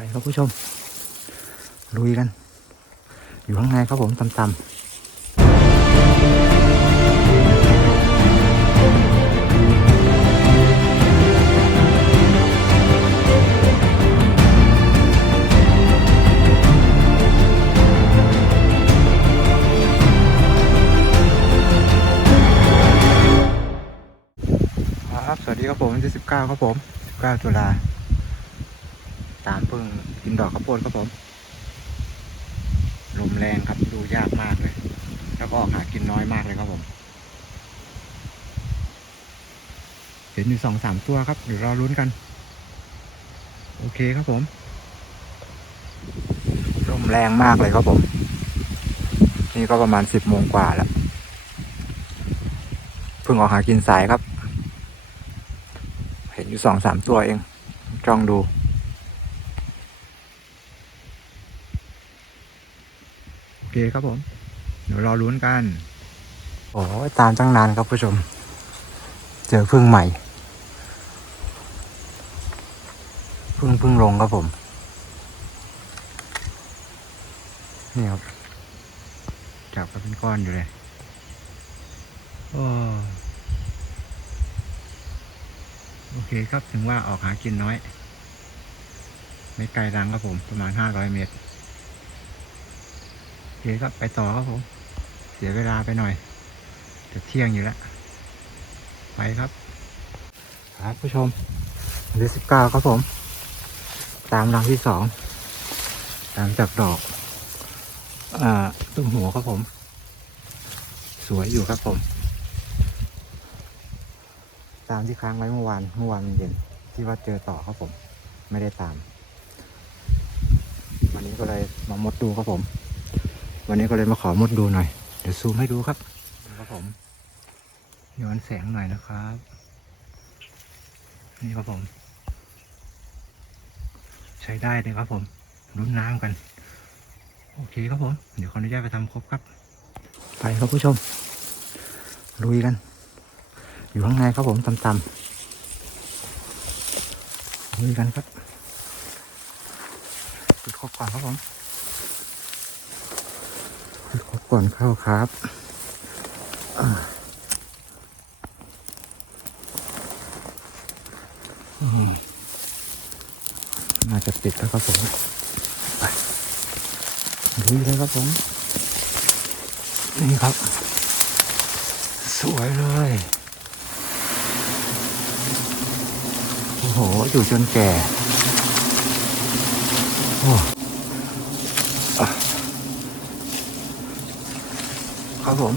ไปครับผู้ชม ลุยกัน อยู่ข้างในครับผมต่ำๆครับ สวัสดีครับผมวันที่สิบเก้าครับผมสิบเก้าตุลา ตามเพิ่งกินดอกข้าวโพดครับผมลมแรงครับดูยากมากเลย แล้วก็ออกหากินน้อยมากเลยครับผม เห็นอยู่สองสามตัวครับเดี๋ยวรอลุ้นกัน โอเคครับผมลมแรงมากเลยครับผม นี่ก็ประมาณสิบโมงกว่าแล้วเพิ่งออกหากินสายครับ เห็นอยู่สองสามตัวเองจ้องดู โอเคครับผม เดี๋ยวรอลุ้นกัน โอ้ยตามตั้งนานครับผู้ชม เจอพึ่งใหม่ พึ่งพึ่งลงครับผม นี่ครับ จับก็เป็นก้อนอยู่เลยโอ้โอเคครับถึงว่าออกหากินน้อย ไม่ไกลรังครับผม ประมาณห้าร้อยเมตร คครับไปต่อครับผม เสียเวลาไปหน่อยจะเที่ยงอยู่แล้ว ไปครับ ครับผู้ชมวันสิบเก้าครับผม ตามรังที่สอง ตามจากดอก อ่าตุ้มหัวครับผม สวยอยู่ครับผม ตามที่ค้างไว้เมื่อวานเมื่อวานเย็นที่ว่าเจอต่อครับผม ไม่ได้ตาม วันนี้ก็เลยมามดดูครับผม วันนี้ก็เลยมาขอมดดูหน่อย เดี๋ยวซูมให้ดูครับครับผมย้อนแสงหน่อยนะครับ นี่ครับผม ใช้ได้เลยครับผมรุ้นน้ำกัน โอเคครับผม เดี๋ยวขออนุญาตไปทำครบครับ ไปครับผู้ชม ลุยกัน อยู่ข้างในครับผมต่ำๆลุยกันครับปิดครบก่อนครับผมครบ ก่อนเข้าครับอืมน่าจะติดแล้วครับผมไปดูเลยครับผม นี่ครับ สวยเลย โอ้โห อยู่จนแก่ โอ้อะ ครับผม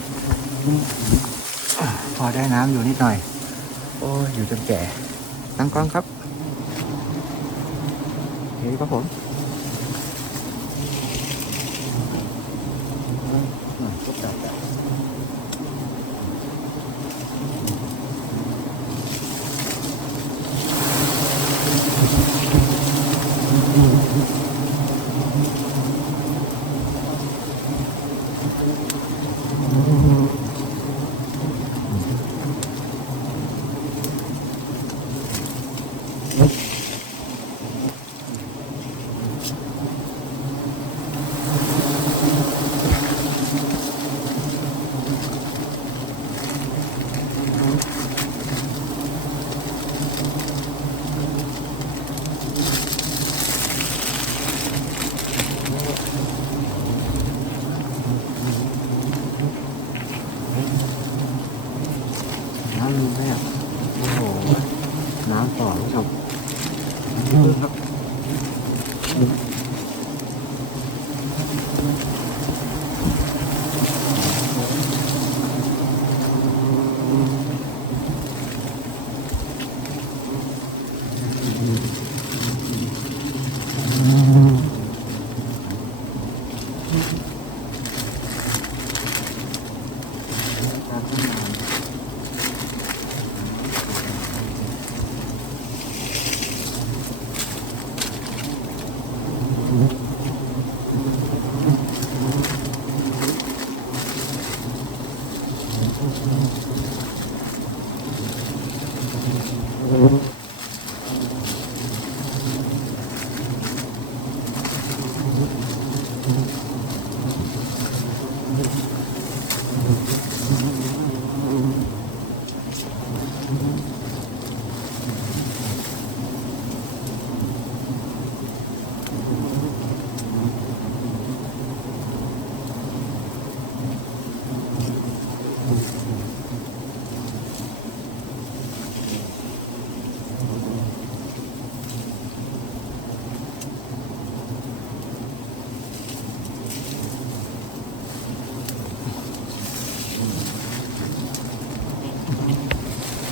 อะพอได้น้ำอยู่นิดหน่อย โอ้ยอยู่จนแก่ ตั้งกล้องครับเฮ้ครับผมอะก็จับได้น้ำมีไหมอะโอ้โห น้ำ Uhum.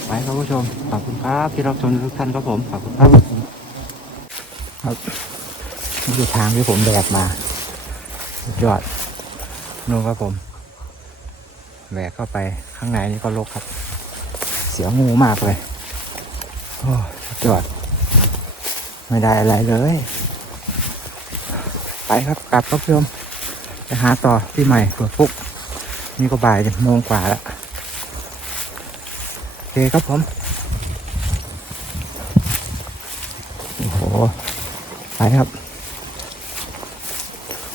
ครับผู้ชม ขอบคุณครับที่รับชมทุกท่านครับผม ขอบคุณครับครับนี่คือทางที่ผมแบกมาสุดยอดนู่นครับผมแบกเข้าไปข้างในนี่ก็รกครับ เสียงูมากเลยโอ้สุดยอด ไม่ได้อะไรเลย ไปครับกลับครับผู้ชมไปหาต่อที่ใหม่ตัวฟุก นี่ก็บ่ายโมงกว่าแล้ว คครับผม โอ้โหไปครับ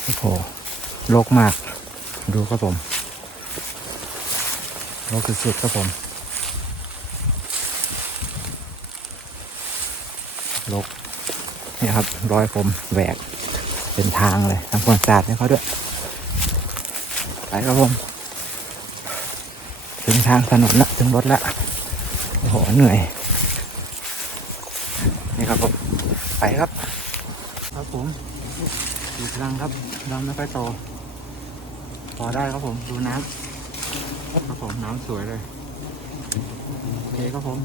โอ้โหโลกมาก ดูครับผมโลกสุดๆครับผมโลกนี่ครับรอยผมแหวกเป็นทางเลยทำความสะอาดให้เขาด้วย ไปครับผม ถึงทางถนนละถึงรถละ โอ้โหเหนื่อย นี่ครับผมไปครับ ครับผมอีกรังครับรังไม่ค่อยโตพอได้ครับผมดูน้ำครับผมน้ำสวยเลยโอเคครับผม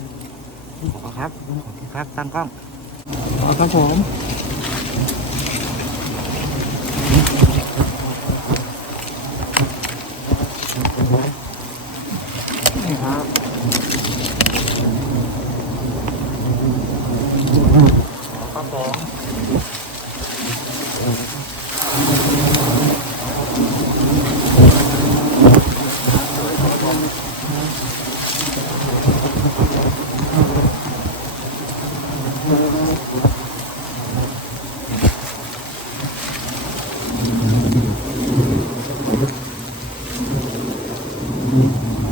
ขอบคุณครับขอบคุณครับตั้งกล้องขอครับผม ว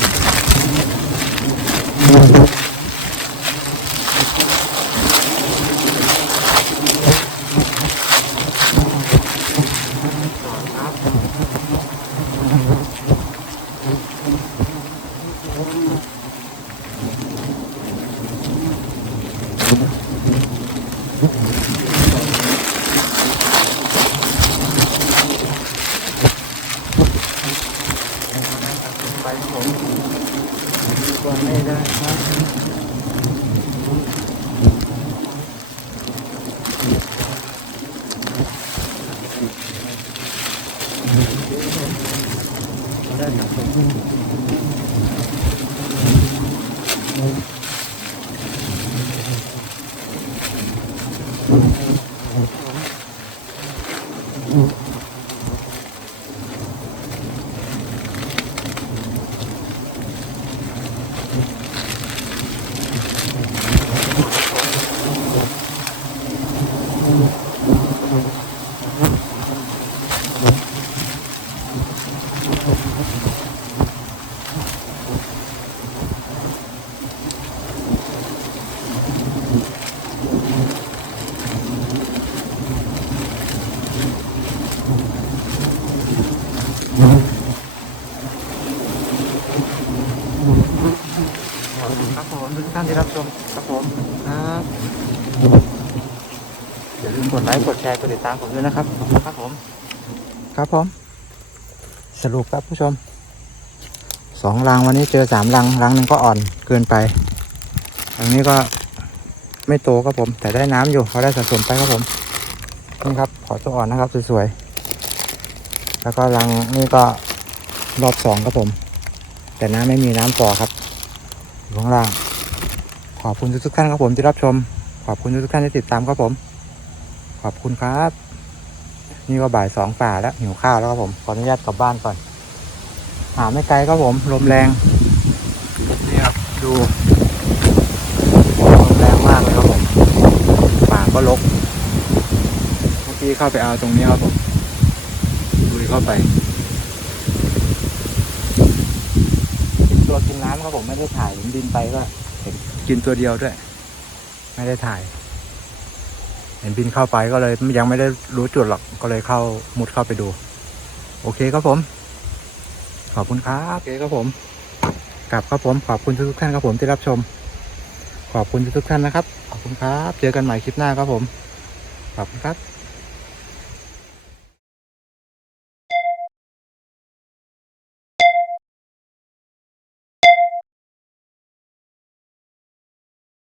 า งข้างวางเนื้อตัวถึงข้างใหญ่ไปครับผมวางไม่ได้ครับได้ครับผมครับผมทุกท่านที่รับชมครับผมครับอย่าลืม กดแชร์กดติดตามผมด้วยนะครับขอบคุณครับผม ครับผม สรุปครับผู้ชมสองรังวันนี้เจอสามรังรังหนึ่งก็อ่อนเกินไปรังนี้ก็ไม่โตครับผม แต่ได้น้ำอยู่เขาได้สะสมไปครับผมนี่ครับ ขอตัวอ่อนนะครับสวยๆแล้วก็รังนี่ก็รอบสองครับผม แต่น้ำไม่มีน้ำต่อครับอยู่ข้างล่าง ขอบคุณทุกๆท่านครับผมที่รับชม ขอบคุณทุกๆท่านที่ติดตามครับผม ขอบคุณครับ นี่ก็บ่ายสองป่าแล้วหิวข้าวแล้วครับผม ขออนุญาตกลับบ้านก่อน หาไม่ไกลครับผม ลมแรง นี่ครับ ดูลมแรงมากเลยครับผม ป่าก็รกเมื่อกี้เข้าไปเอาตรงนี้ครับผมลุยเข้าไปตัวกินน้ำครับผมไม่ได้ถ่ายผมบินไปก็เห็นกินตัวเดียวด้วย ไม่ได้ถ่ายน เห็นบินเข้าไปก็เลยยังไม่ได้รู้จุดหรอกก็เลยเข้ามุดเข้าไปดู โอเคครับผม ขอบคุณครับโอเคครับผมกลับครับผมขอบคุณทุกๆท่านครับผมที่รับชม ขอบคุณทุกๆท่านนะครับ ขอบคุณครับ เจอกันใหม่คลิปหน้าครับผม ขอบคุณครับ